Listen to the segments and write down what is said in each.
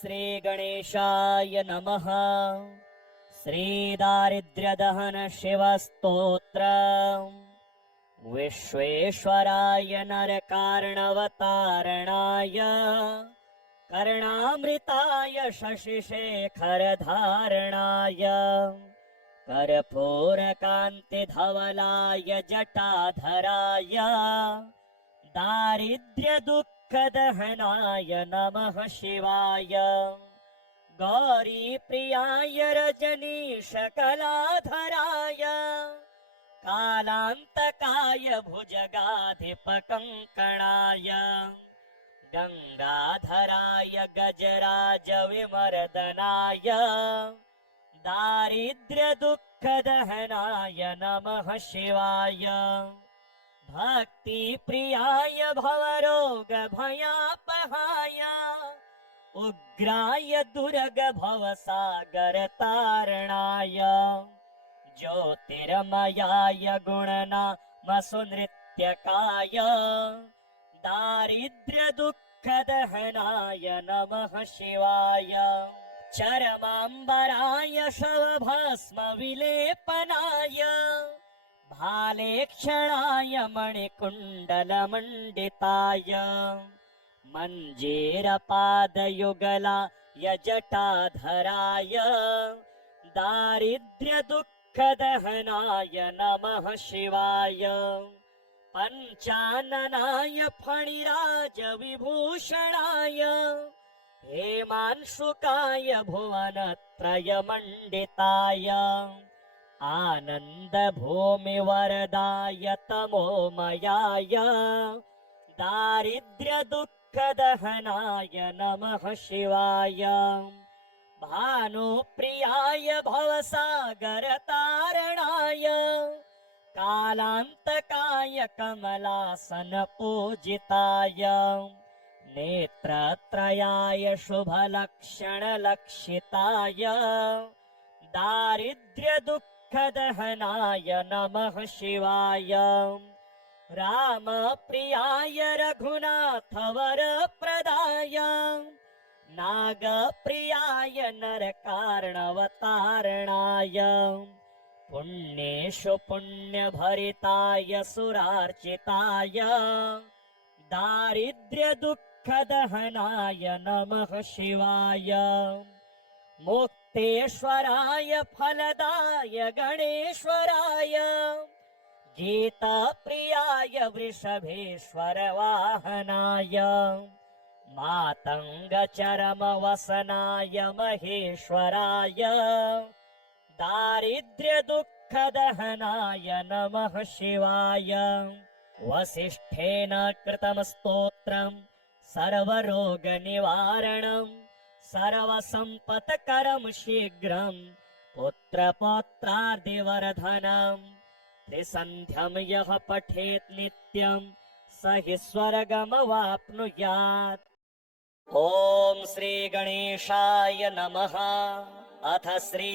श्री गणेशाय नमः। श्रीदारिद्र्यदहन शिवस्तोत्र। विश्वेश्वराय नरकार्णवतारणाय कर्णामृताय शशिशेखरधारणाय कर्पूरकान्तिधवलाय जटाधराय दारिद्र्यदुःखदहनाय नमः शिवाय। गौरीप्रियाय रजनीशकलाधराय कालान्तकाय भुजगाधिपकङ्कणाय गंगाधराय गजराजविमर्दनाय दारिद्र्यदुःखदहनाय नमः शिवाय। भक्तिप्रियाय भवरोगभयापहाय उग्राय दुर्गभवसागरतारणाय ज्योतिर्मयाय गुणनामसुनृत्यकाय दारिद्र्यदुःखदहनाय नमः शिवाय। चरमाम्बराय शवभस्मविलेपनाय भालेक्षणाय मणिकुण्डलमण्डिताय मञ्जीरपादयुगलाय जटाधराय दारिद्र्यदुःखदहनाय नमः शिवाय। पञ्चाननाय फणिराजविभूषणाय हेमांशुकाय भुवनत्रयमण्डिताय आनन्दभूमिवरदाय तमोमयाय दारिद्र्यदुःखदहनाय नमः शिवाय। भानुप्रियाय भवसागरतारणाय कालान्तकाय कमलासनपूजिताय नेत्रत्रयाय शुभलक्षणलक्षिताय दारिद्र्यदुःखदहनाय नमः शिवाय। रामप्रियाय रघुनाथवरप्रदाय नागप्रियाय नरकार्णवतारणाय पुण्येषु पुण्यभरिताय सुरार्चिताय दारिद्र्यदुःखदहनाय नमः शिवाय। मुक्तेश्वराय फलदाय गणेश्वराय गीताप्रियाय वृषभेश्वरवाहनाय मातङ्गचरमवसनाय महेश्वराय दारिद्र्यदुःखदहनाय नमः शिवाय। वसिष्ठेन कृतं स्तोत्रं सर्वरोगनिवारणं सर्वसम्पत्करं शीघ्रं पुत्रपौत्रादिवर्धनं त्रिसन्ध्यं यः पठेत् नित्यं स हि स्वर्गमवाप्नुयात्। ॐ श्री गणेशाय नमः। अथ श्री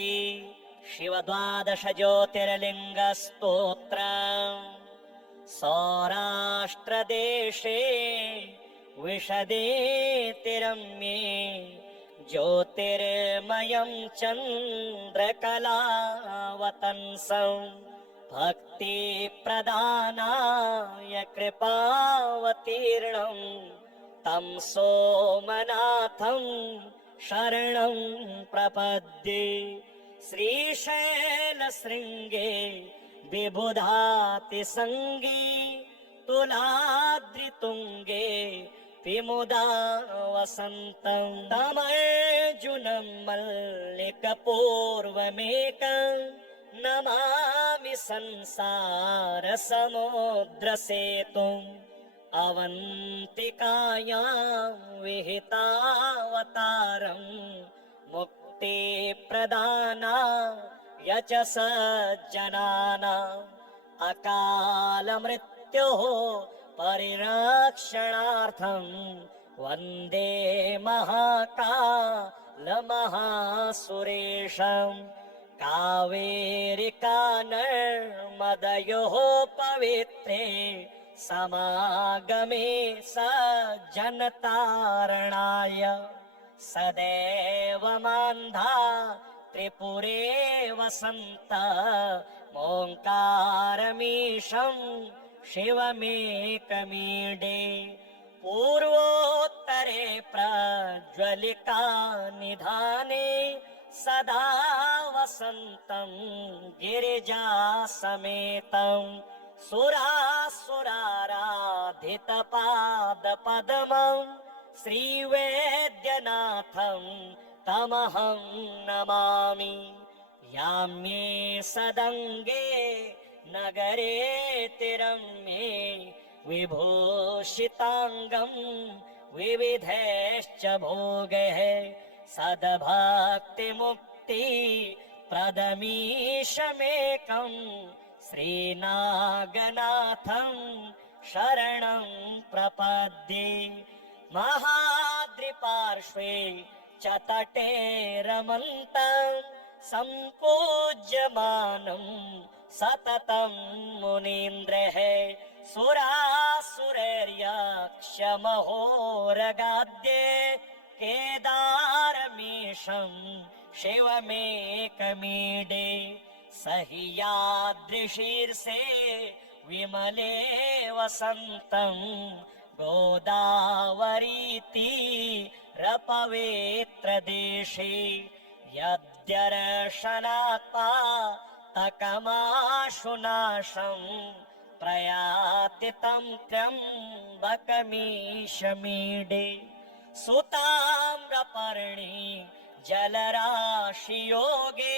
शिवद्वादश ज्योतिर्लिङ्गस्तोत्रम्। सौराष्ट्रदेशे विशदेतिरम्ये ज्योतिर्मयं चन्द्रकलावतंसं भक्तिप्रदानाय कृपावतीर्णं तं सोमनाथं शरणं प्रपद्ये। श्रीशैलशृङ्गे विबुधातिसङ्गे तुलाद्रितुङ्गे विमुदा वसन्तं तमर्जुनं मल्लिकपूर्वमेकं नमामि संसारसमुद्रसेतुम् अवन्तिकायां विहितावतारं मुक्तिप्रदानाय च सज्जनानाम् अकालमृत्योः परिरक्षणार्थं वन्दे महाकालमहासुरेशम्। कावेरिकानर्मदयोः पवित्रे समागमे सज्जनतारणाय सदैव मान्धा त्रिपुरे वसन्त ओङ्कारमीशं शिवमेकमीडे पूर्वोत्तरे प्रज्वलिका निधाने सदा वसन्तं गिरिजासमेतं सुरासुराराधितपादपद्मं श्रीवैद्यनाथं तमहं नमामि याम्ये सदङ्गे नगरे तिरम्ये विभूषिताङ्गं विविधैश्च भोगैः सद्भक्तिमुक्ति प्रदमीशमेकं श्रीनागनाथं शरणं प्रपद्ये महाद्रिपार्श्वे च तटे रमन्तं सम्पूज्यमानं सततं मुनीन्द्रैः सुरासुरैर्यक्षमहोरगाद्ये केदारमीशं शिवमेकमीडे सह्याद्रिशीर्षे विमले वसन्तं गोदावरीतीरपवित्रदेशे यद्दर्शनात्पातकमाशुनाशं प्रयाति तं त्र्यम्बकमीशमीडे सुताम्रपर्णी जलराशियोगे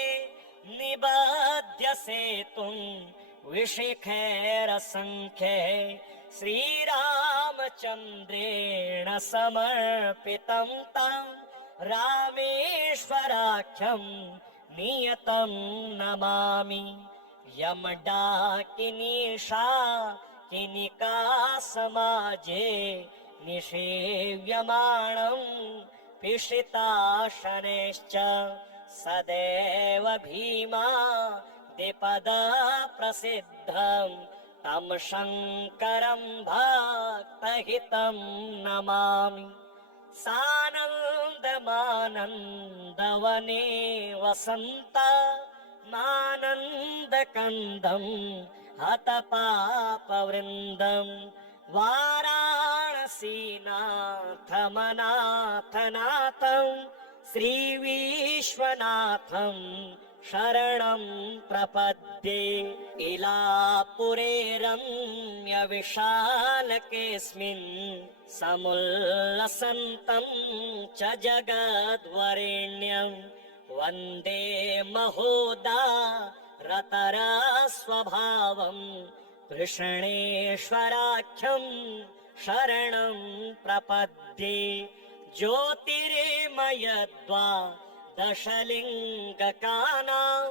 निबध्य सेतुं विशिखैरसङ्ख्ये श्रीरामचन्द्रेण समर्पितं तं रामेश्वराख्यं नियतं नमामि यमडाकिनीशा किनिका समाजे निषेव्यमाणं पिशिताशनैश्च सदैव भीमा द्विपदा प्रसिद्धं तं शङ्करं भक्तहितं नमामि सानन्दमानन्दवने वसन्त मानन्दकन्दं हतपापवृन्दं वाराणसीनाथमनाथनाथं श्रीविश्वनाथं शरणं प्रपद्ये इलापुरे रम्यविशालकेऽस्मिन् समुल्लसन्तं च जगद्वरेण्यं वन्दे महोदारतरस्वभावं कृष्णेश्वराख्यं शरणं प्रपद्ये ज्योतिर्मयद्वादशलिङ्गकानां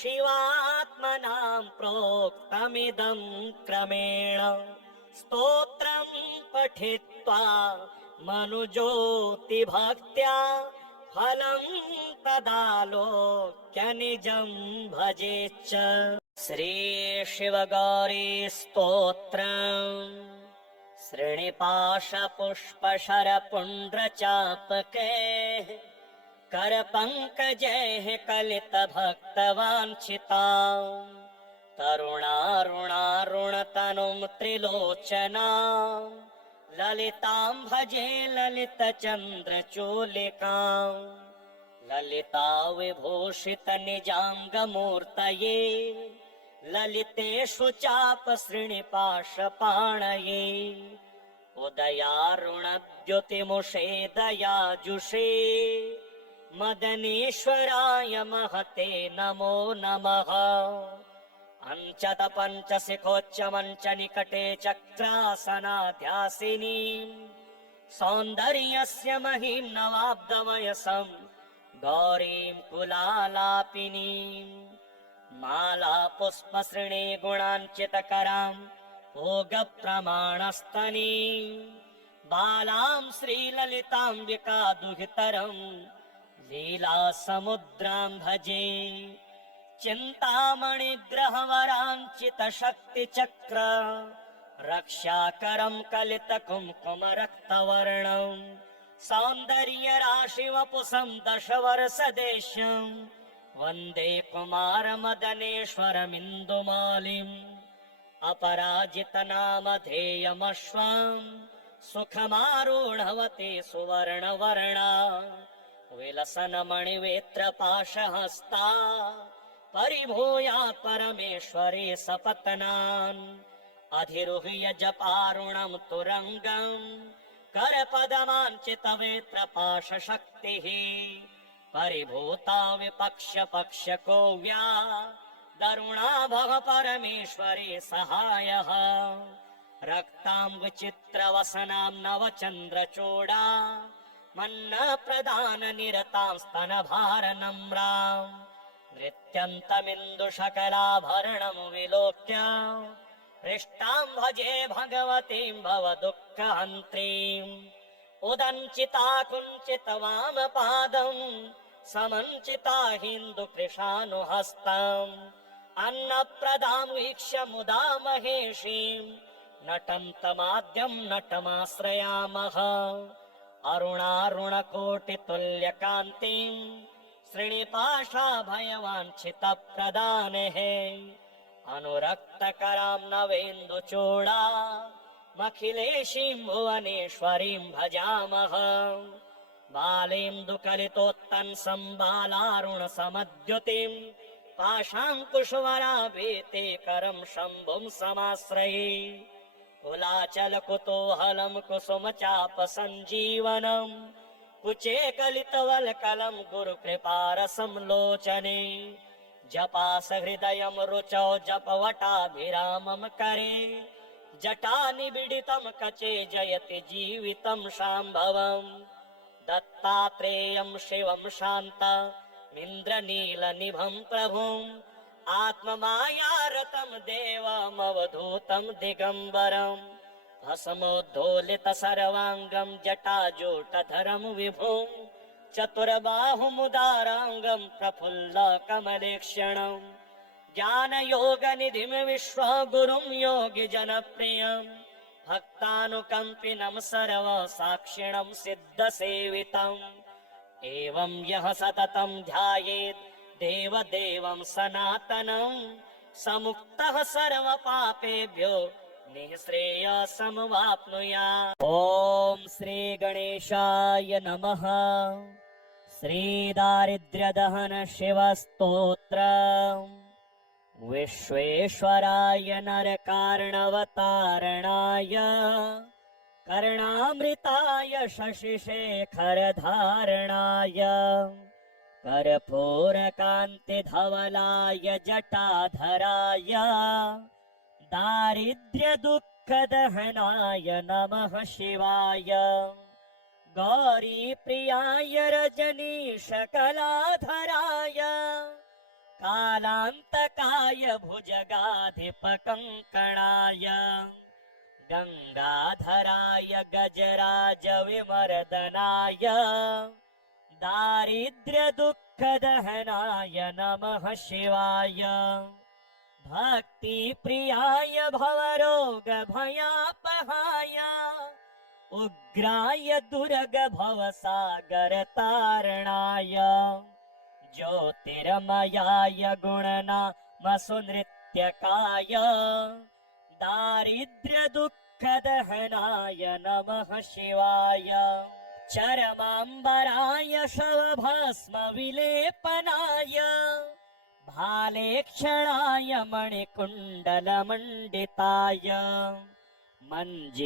शिवात्मनां प्रोक्तमिदं क्रमेण स्तोत्रं पठित्वा मनुज्योतिभक्त्या फलं तदालोक्य निजं भजेच्च श्रीशिवगौरी स्तोत्रम् श्रीनिपाशपुष्पशरपुण्ड्रचापके करपङ्कजैः कलितभक्तवाञ्छितां तरुणारुणारुणतनुं त्रिलोचनां ललितां भजे ललितचन्द्रचूलिकां ललिता विभूषितनिजाङ्गमूर्तये ललितेषु चापसृणिपाशपाणये उदयारुणद्युतिमुषे दयाजुषे मदनेश्वराय महते नमो नमः अञ्चतपञ्चशिखोच्चमञ्च निकटे चक्रासनाध्यासिनी सौन्दर्यस्य महीं नवाब्दवयसं गौरीं कुलालापिनीं माला पुष्पसृणे गुणाञ्चितकरां भोगप्रमाणस्तनीं बालां श्रीललिताम्बिका दुहितरं लीलासमुद्रां भजे चिन्तामणिग्रहवराञ्चितशक्तिचक्र रक्षाकरं कलितकुङ्कुमरक्तवर्णं सौन्दर्यराशिवपुषं दशवर्षदेश्यं वन्दे कुमारमदनेश्वरमिन्दुमालिम् अपराजितनामधेयमश्वं सुखमारूढवती सुवर्णवर्णा विलसन्मणिवेत्रपाशहस्ता परिभूयात् परमेश्वरे सपत्नान् अधिरुह्य जपारुणं तुरङ्गम् करपदमाञ्चितवेत्रपाशशक्तिः परिभूता विपक्ष्यपक्ष्यकोव्या दरुणा भव परमेश्वरे सहायः रक्ताम्बुचित्रवसनां नवचन्द्रचूडा मन्नप्रदाननिरतां स्तनभारनम्रां नृत्यन्तमिन्दुशकलाभरणं विलोक्य हृष्टां भजे भगवतीं भवदुःखहन्त्रीम् उदञ्चिता कुञ्चितवामपादं समञ्चिता हिन्दुकृशानुहस्तम् अन्नप्रदां वीक्ष्य मुदा महेशीं नटन्तमाद्यं नटमाश्रयामः अरुणारुणकोटितुल्यकान्तिं श्रीनिपाशाभयवाञ्छितप्रदानेः अनुरक्तकरां नवेन्दुचूडा मखिलेशीं भुवनेश्वरीं भजामः बालेन्दुकलितोत्तंसं बालारुणसमद्युतिं पाशाङ्कुशवराभीते करं शम्भुं समाश्रये कुलाचलकुतूहलं कुसुमचापसञ्जीवनं कुचे कलितवल्कलं गुरुकृपारसं लोचने जपास हृदयं रुचौ जपवटाभिरामं करे जटानिबिडितं कचे जयति जीवितं शाम्भवम् दत्तात्रेयं शिवं शान्तमिन्द्रनीलनिभं प्रभुम् आत्ममायारतं देवमवधूतं दिगम्बरम् भस्मोद्धोलितसर्वाङ्गं जटाजूटधरं विभुम् चतुर्बाहुमुदाराङ्गं प्रफुल्लकमलेक्षणम् ज्ञानयोगनिधिं विश्वगुरुं योगिजनप्रियं भक्तानुकम्पिनं सर्वसाक्षिणं सिद्धसेवितम् एवं यः सततं ध्यायेत् देवदेवं सनातनं समुक्तः सर्वपापेभ्यो निःश्रेयसमवाप्नुयात्। ॐ श्रीगणेशाय नमः। श्रीदारिद्र्यदहन शिवस्तोत्रम् विश्वेश्वराय नरकार्णवतारणाय कर्णामृताय शशिशेखरधारणाय कर्पूरकान्तिधवलाय जटाधराय दारिद्र्यदुःखदहनाय नमः शिवाय गौरीप्रियाय रजनीशकलाधराय कालान्तकाय भुजगाधिपकङ्कणाय गङ्गाधराय गजराजविमर्दनाय दारिद्र्यदुःखदहनाय नमः शिवाय भक्तिप्रियाय भवरोगभयापहाय उग्राय दुर्गभवसागरतारणाय ज्योतिर्मयाय गुणनामसुनृत्यकाय दारिद्र्यदुःखदहनाय नमः शिवाय चरमाम्बराय शवभस्मविलेपनाय भालेक्षणाय मणिकुण्डलमण्डिताय मञ्जीरपादयुगलाय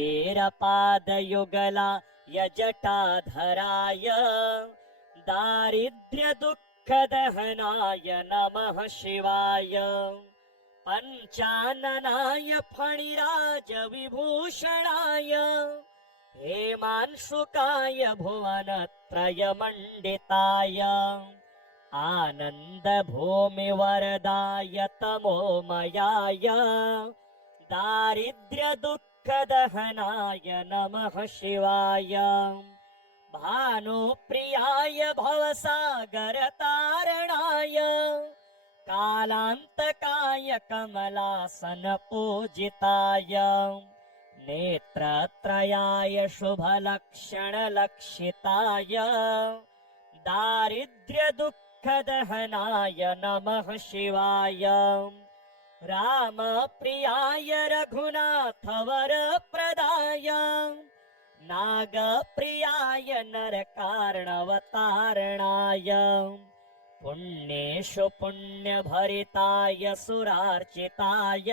जटाधराय दारिद्र्यदुःखदहनाय नमः शिवाय पञ्चाननाय फणिराजविभूषणाय हेमांशुकाय भुवनत्रयमण्डिताय आनन्दभूमिवरदाय तमोमयाय दारिद्र्यदुःखदहनाय नमः शिवाय भानुप्रियाय भवसागरतारणाय कालान्तकाय कमलासनपूजिताय नेत्रत्रयाय शुभलक्षणलक्षिताय दारिद्र्यदुःखदहनाय नमः शिवाय रामप्रियाय रघुनाथवरप्रदाय नागप्रियाय नरकार्णवतारणाय पुण्येषु पुण्यभरिताय सुरार्चिताय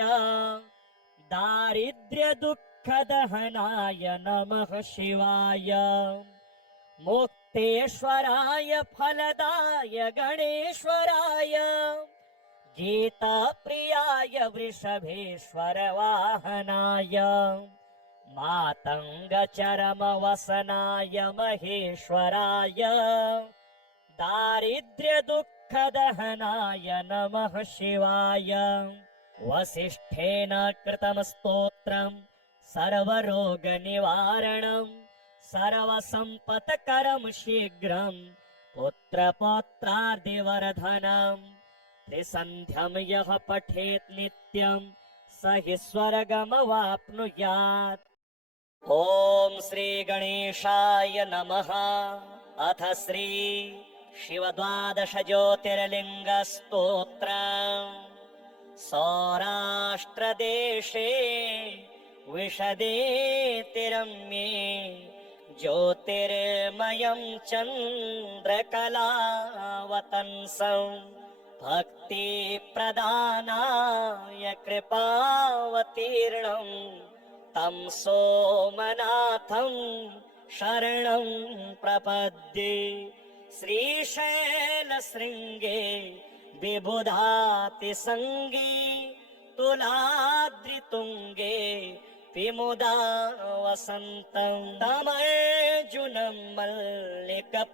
दारिद्र्यदुःखदहनाय नमः शिवाय मुक्तेश्वराय फलदाय गणेश्वराय गीताप्रियाय वृषभेश्वर वाहनाय मातङ्गचरमवसनाय महेश्वराय दारिद्र्यदुःखदहनाय नमः शिवाय वसिष्ठेन कृतं स्तोत्रं सर्वरोगनिवारणं सर्वसम्पत्करं शीघ्रं पुत्रपौत्रादिवर्धनं त्रिसन्ध्यं यः पठेत् नित्यं स हि स्वर्गमवाप्नुयात्। ॐ श्री गणेशाय नमः। अथ श्री शिवद्वादश ज्योतिर्लिङ्गस्तोत्रम्। सौराष्ट्रदेशे विशदेतिरम्ये ज्योतिर्मयं चन्द्रकलावतंसं भक्तिप्रदानाय कृपावतीर्णं तं सोमनाथं शरणं प्रपद्ये। श्रीशैलशृङ्गे विबुधातिसङ्गे तुलाद्रितुङ्गे विमुदा वसन्तं तमर्जुनं मल्लिकपूर्वमेकं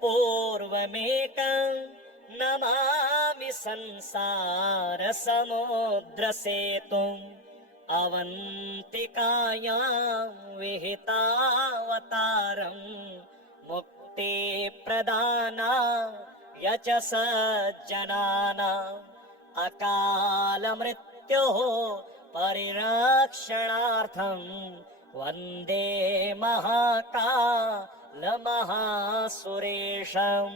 नमामि संसारसमुद्रसेतुम् अवन्तिकायां विहितावतारं मुक्तिप्रदानाय च सज्जनानाम् अकालमृत्योः परिरक्षणार्थं वन्दे महाकालमहासुरेशं।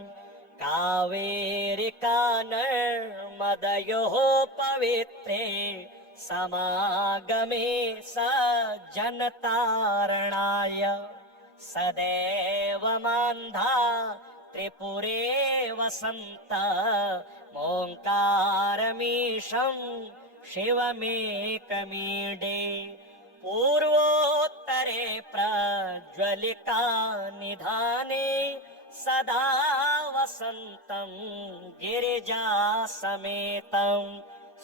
कावेरिकानर्मदयोः पवित्रे समागमे सज्जनतारणाय सदैव मान्धा त्रिपुरे वसन्त ओङ्कारमीशं शिवमेकमीडे। पूर्वोत्तरे प्रज्वलिका निधाने सदा वसन्तं गिरिजासमेतं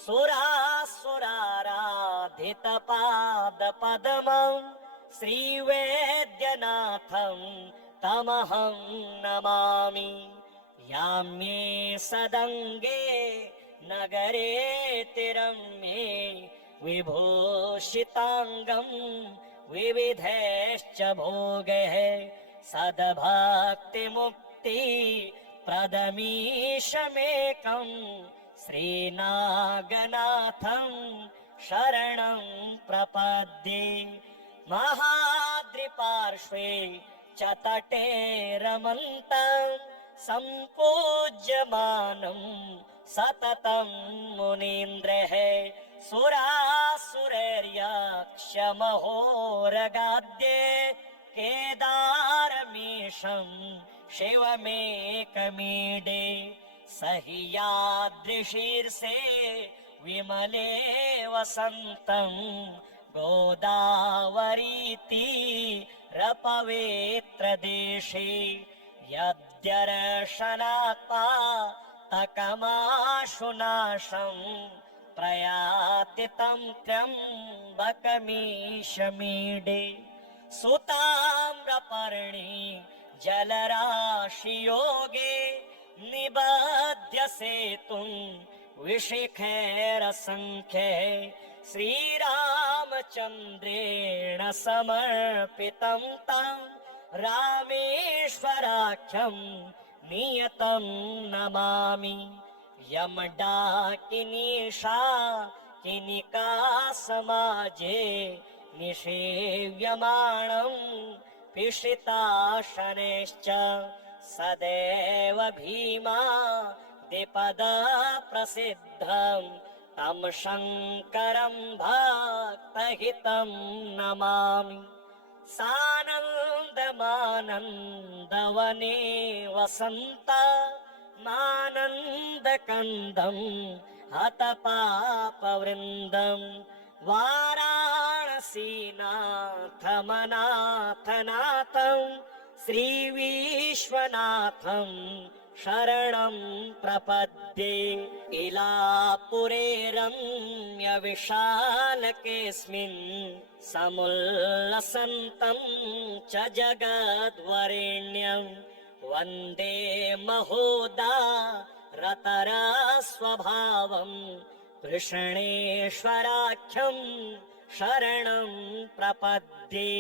सुरासुराराधितपादपद्मं श्रीवैद्यनाथं तमहं नमामि। याम्ये सदङ्गे नगरे तिरम्ये विभूषिताङ्गं विविधैश्च भोगैः सद्भक्तिमुक्ति प्रदमीशमेकं श्रीनागनाथं शरणं प्रपद्ये। महाद्रिपार्श्वे च तटे रमन्तं सम्पूज्यमानं सततं मुनीन्द्रैः सुरासुरैर्यक्षमहोरगाद्ये केदारमीशं शिवमेकमीडे। सहि यादृशीर्षे विमले वसन्तं गोदावरीतीरपवित्रदेशे यद्दर्शनात्पातकमाशुनाशं प्रयाति तं त्र्यम्बकमीशमीडे। सुताम्रपर्णी जलराशियोगे निबध्य सेतुं विशिखैरसङ्ख्ये श्रीरामचन्द्रेण समर्पितं तं रामेश्वराख्यं नियतं नमामि। यमडाकिनीशा किनिका समाजे निषेव्यमाणं पिशिताशनैश्च सदैव भीमा द्विपदा प्रसिद्धं तं शङ्करं भक्तहितं नमामि। सानन्दमानन्दवने वसन्त मानन्दकन्दं हतपापवृन्दं वाराणसीनाथमनाथनाथं श्रीविश्वनाथं शरणं प्रपद्ये। इलापुरे रम्यविशालकेऽस्मिन् समुल्लसन्तं च जगद्वरेण्यं वन्दे महोदारतरस्वभावं कृष्णेश्वराख्यं शरणं प्रपद्ये।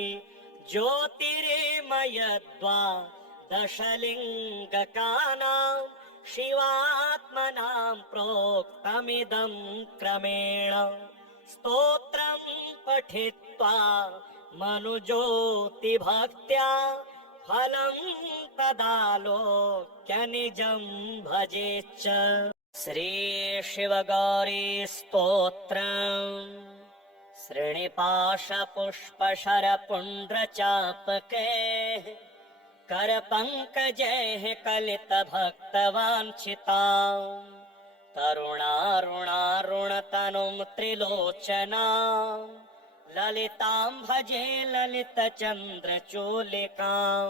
ज्योतिर्मयद्वादशलिङ्गकानां शिवात्मनां प्रोक्तमिदं क्रमेण स्तोत्रं पठित्वा मनुज्योतिभक्त्या फलं तदालोक्य निजं भजेच्च। श्री शिवगौरी स्तोत्रम्। श्रीनिपाशपुष्पशरपुण्ड्रचापके करपङ्कजैः कलितभक्तवाञ्छितां तरुणारुणारुणतनुं त्रिलोचनां ललितां भजे ललितचन्द्रचूलिकां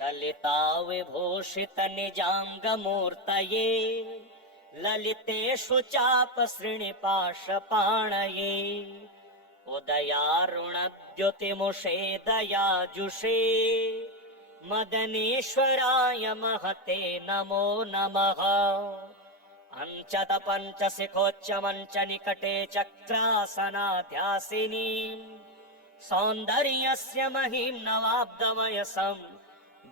ललिता विभूषितनिजाङ्गमूर्तये ललितेषु चापश्रीनिपाशपाणये उदयारुणद्युतिमुषे दयाजुषे मदनेश्वराय महते नमो नमः। अंचतपञ्चशिखोच्चमञ्चनिकटे चक्रासनाध्यासिनी सौन्दर्यस्य महीं नवाब्दवयसं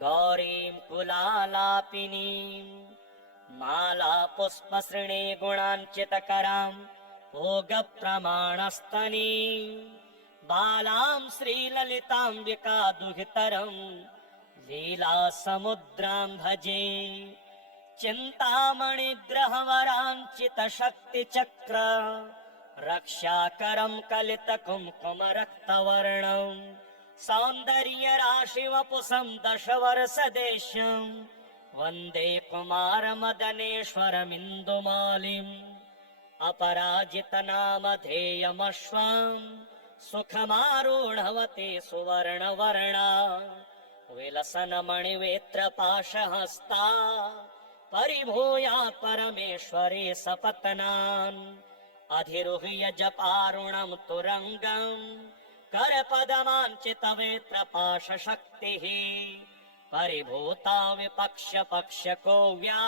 गौरीं कुलालापिनीं माला पुष्पसृणे गुणाञ्चितकरां भोगप्रमाणस्तनीं बालां श्रीललिताम्बिका दुहितरं लीलासमुद्रां भजे। चिन्तामणिग्रहवराञ्चितशक्तिचक्र रक्षाकरं कलितकुङ्कुमरक्तवर्णं सौन्दर्यराशिवपुषं दशवर्षदेशं वन्दे कुमारमदनेश्वरमिन्दुमालिम् अपराजितनामधेयमश्वं सुखमारूढवती सुवर्णवर्णा विलसन्मणिवेत्रपाशहस्ता परिभूया परमेश्वरी सपत्नान् अधिरुह्य जपारुणं तुरङ्गं करपदमाञ्चितवेत्रपाशशक्तिः परिभूता विपक्ष्यपक्ष्यकोव्या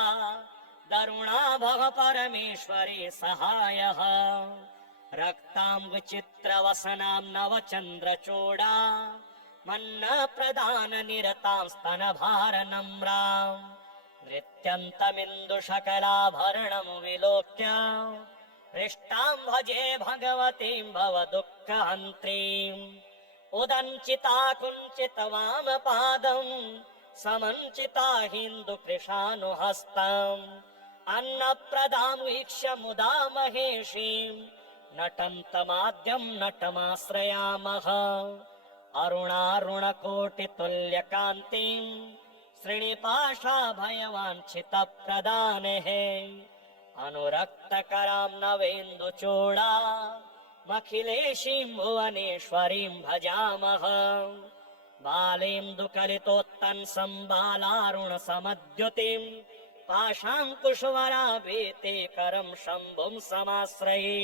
दरुणा भव परमेश्वरी सहायः रक्तां विचित्रवसनां नवचन्द्रचूडा मन्नप्रदाननिरतां स्तनभारनम्रां नृत्यन्तमिन्दुशकलाभरणं विलोक्य हृष्टां भजे भगवतीं भवदुःखहन्त्रीम् उदञ्चिता कुञ्चितवामपादं समञ्चिता हिन्दुकृशानुहस्तम् अन्नप्रदां वीक्ष्य मुदा महेशीं नटन्तमाद्यं नटमाश्रयामः अरुणारुणकोटितुल्यकान्तिं श्रीनिपाशाभयवाञ्छितप्रदानेः अनुरक्तकरां नवेन्दुचूडा मखिलेशीं भुवनेश्वरीं भजामः बालेन्दुकलितोत्तंसं बालारुणसमद्युतिं पाशाङ्कुशवराभीते करं शम्भुं समाश्रये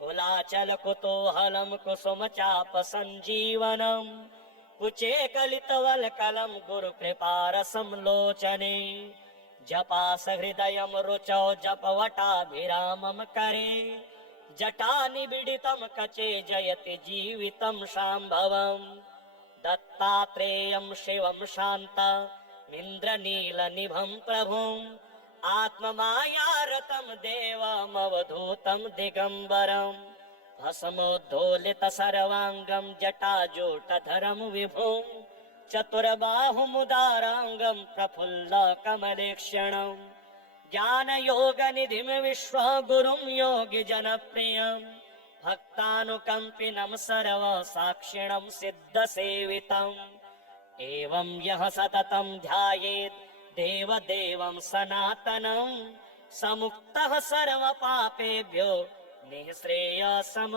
कुलाचलकुतूहलं कुसुमचापसञ्जीवनं कुचे कलितवल्कलं गुरुकृपारसं लोचने जपासहृदयं रुचौ जपवटाभिरामं करे जटानिबिडितं कचे जयति जीवितं शाम्भवम् दत्तात्रेयं शिवं शान्तमिन्द्रनीलनिभं प्रभुम् आत्ममायारतं देवमवधूतं दिगम्बरम् भस्मोद्धोलित सर्वांगं जटाजूटधरं विभुं चतुर्बाहुमुदारांगं प्रफुल्ल कमलेक्षणं ज्ञानयोगनिधिं विश्वगुरुं योगिजनप्रियं भक्तानुकम्पिनं सर्वसाक्षिणं सिद्धसेवितम् एवं यः सततं ध्यायेत् देवदेवं सनातनं समुक्तः सर्वपापेभ्यो निःश्रेयसमवाप्नुयात्।